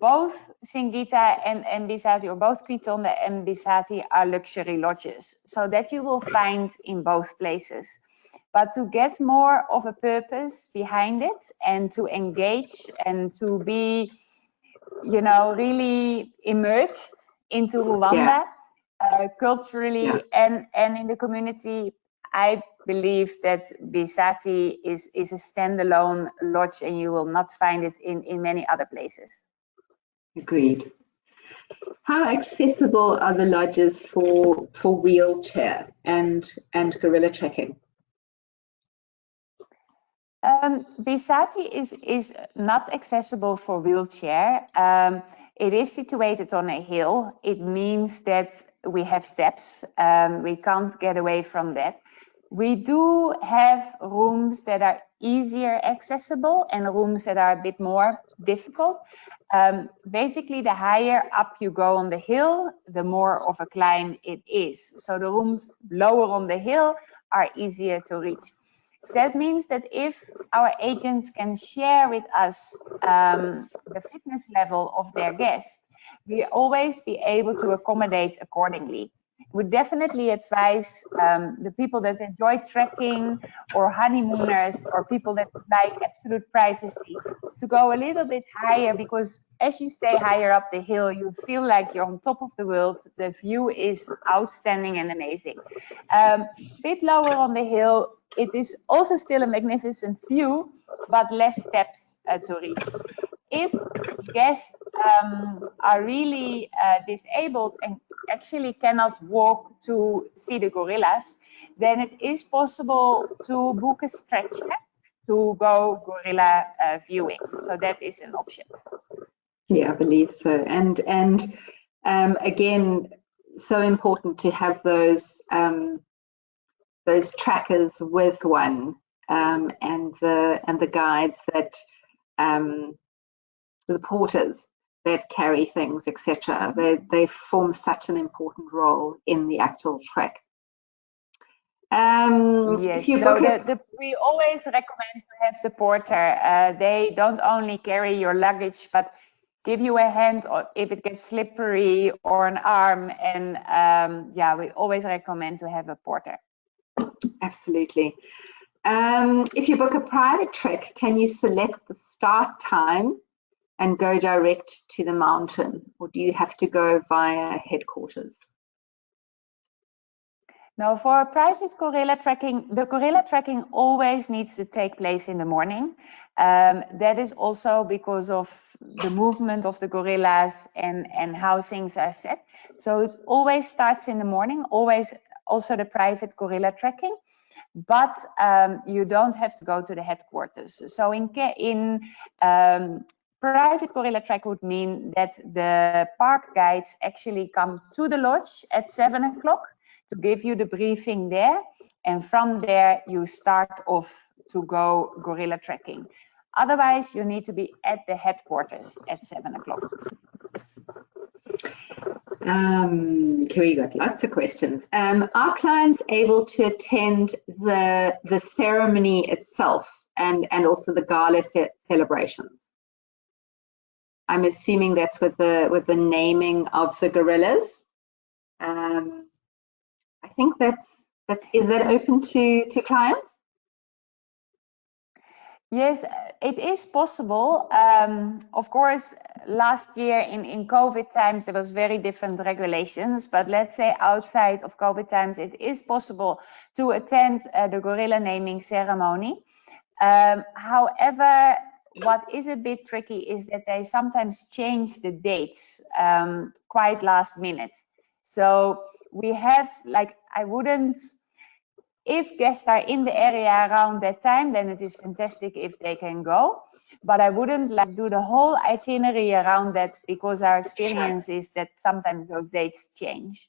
Both Singita and Bisati, or both Kwitonda and Bisati, are luxury lodges. So that you will find in both places. But to get more of a purpose behind it and to engage and to be, really immersed into Rwanda, culturally and in the community, I believe that Bisati is a standalone lodge and you will not find it in many other places. Agreed. How accessible are the lodges for wheelchair and guerrilla trekking? Bisati is not accessible for wheelchair. It is situated on a hill. It means that we have steps. We can't get away from that. We do have rooms that are easier accessible and rooms that are a bit more difficult. Basically, the higher up you go on the hill, the more of a climb it is. So the rooms lower on the hill are easier to reach. That means that if our agents can share with us the fitness level of their guests, we always be able to accommodate accordingly. We definitely advise the people that enjoy trekking or honeymooners or people that like absolute privacy to go a little bit higher, because as you stay higher up the hill, you feel like you're on top of the world. The view is outstanding and amazing. A bit lower on the hill, it is also still a magnificent view, but less steps to reach. If guests are really disabled and actually cannot walk to see the gorillas, then it is possible to book a stretcher to go gorilla viewing. So that is an option. Yeah, I believe so. And again, so important to have those trackers with one, and the guides that the porters that carry things, etc. They form such an important role in the actual trek. Yes, we always recommend to have the porter. They don't only carry your luggage, but give you a hand if it gets slippery or an arm. And we always recommend to have a porter. Absolutely. If you book a private trek, can you select the start time and go direct to the mountain, or do you have to go via headquarters? Now, for private gorilla trekking, the gorilla trekking always needs to take place in the morning. That is also because of the movement of the gorillas and how things are set. So it always starts in the morning, always also the private gorilla trekking, but you don't have to go to the headquarters. So in private gorilla trek would mean that the park guides actually come to the lodge at 7 o'clock to give you the briefing there. And from there, you start off to go gorilla trekking. Otherwise, you need to be at the headquarters at 7 o'clock. We got lots of questions. Are clients able to attend the ceremony itself and also the gala celebrations? I'm assuming that's with the naming of the gorillas. I think is that open to clients? Yes, it is possible. Of course, last year in COVID times, there was very different regulations, but let's say outside of COVID times, it is possible to attend the gorilla naming ceremony. However, what is a bit tricky is that they sometimes change the dates quite last minute. So we have, like, if guests are in the area around that time, then it is fantastic if they can go. But I wouldn't do the whole itinerary around that, because our experience is that sometimes those dates change.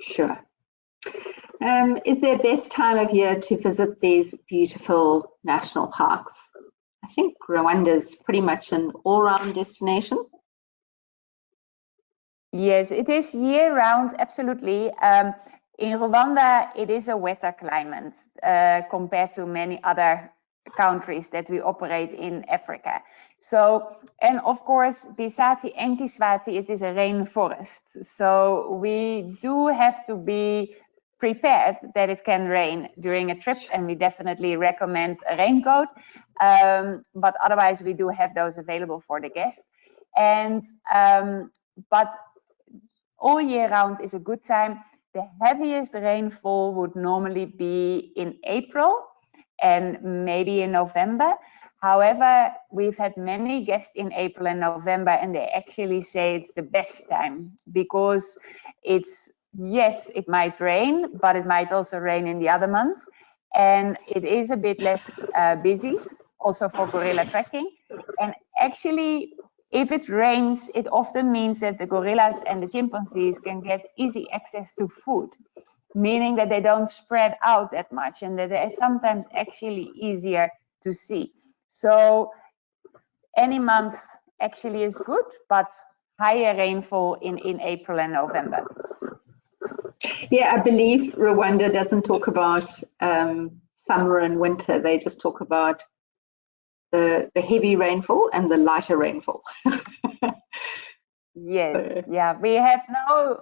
Sure. Is there a best time of year to visit these beautiful national parks? I think Rwanda is pretty much an all-round destination. Yes, it is year-round, absolutely. In Rwanda, it is a wetter climate compared to many other countries that we operate in Africa. So, and of course, Bisati and Geshwati, it is a rainforest. So we do have to be prepared that it can rain during a trip, and we definitely recommend a raincoat. But otherwise, we do have those available for the guests. And but all year round is a good time. The heaviest rainfall would normally be in April and maybe in November. However, we've had many guests in April and November, and they actually say it's the best time because it's, yes, it might rain, but it might also rain in the other months. And it is a bit less busy, also for gorilla trekking. And actually, if it rains, it often means that the gorillas and the chimpanzees can get easy access to food, meaning that they don't spread out that much and that they're sometimes actually easier to see. So any month actually is good, but higher rainfall in April and November. Yeah, I believe Rwanda doesn't talk about summer and winter. They just talk about the heavy rainfall and the lighter rainfall. Yes, yeah, we have no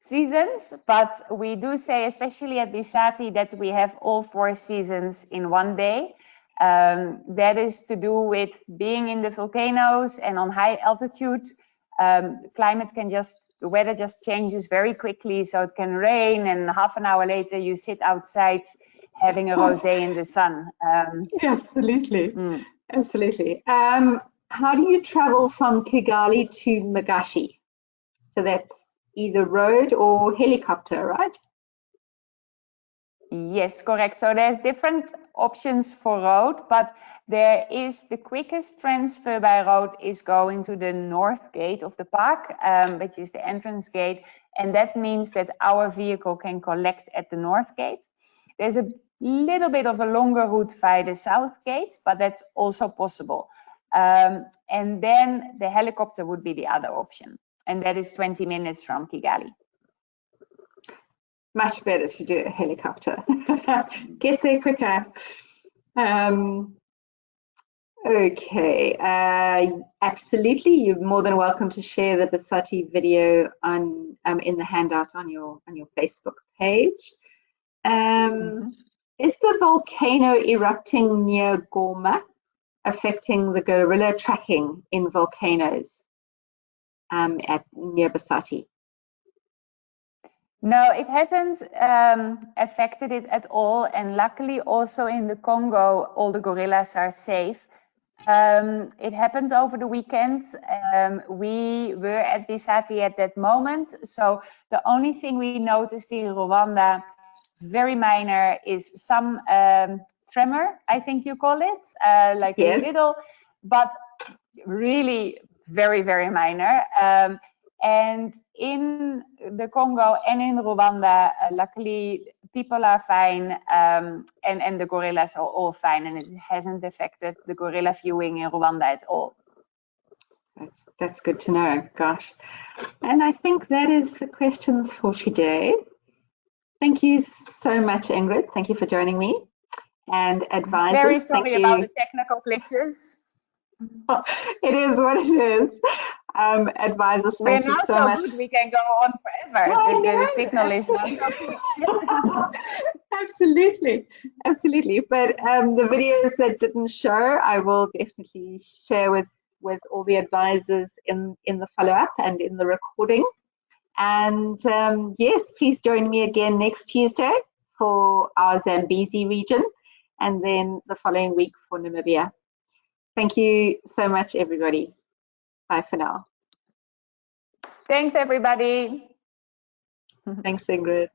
seasons, but we do say, especially at Bisati, that we have all 4 seasons in one day. That is to do with being in the volcanoes and on high altitude. The weather just changes very quickly, so it can rain and half an hour later you sit outside having a rosé in the sun. Absolutely, absolutely. How do you travel from Kigali to Magashi? So that's either road or helicopter, right? Yes, correct. So there's different options for road, but there is the quickest transfer by road is going to the north gate of the park, which is the entrance gate. And that means that our vehicle can collect at the north gate. There's a little bit of a longer route via the south gate, but that's also possible. And then the helicopter would be the other option. And that is 20 minutes from Kigali. Much better to do a helicopter. Get there quicker. Okay, absolutely. You're more than welcome to share the Bisati video on in the handout on your Facebook page. Is the volcano erupting near Goma affecting the guerrilla trekking in volcanoes near Bisati? No, it hasn't affected it at all. And luckily also in the Congo, all the gorillas are safe. It happened over the weekend. We were at Bisati at that moment. So the only thing we noticed in Rwanda, very minor, is some tremor, I think you call it, like Yes. a little, but really very, very minor. And in the Congo and in Rwanda, luckily people are fine, and the gorillas are all fine, and it hasn't affected the gorilla viewing in Rwanda at all. That's good to know, gosh. And I think that is the questions for today. Thank you so much, Ingrid. Thank you for joining me. And advisors, Very sorry about the technical glitches. It is what it is. Advisors, thank you so much. Good. We can go on forever. Oh, the signal is not so good. Absolutely, absolutely. But the videos that didn't show, I will definitely share with all the advisors in the follow-up and in the recording. And yes, please join me again next Tuesday for our Zambezi region, and then the following week for Namibia. Thank you so much, everybody. Bye for now. Thanks, everybody. Thanks, Ingrid.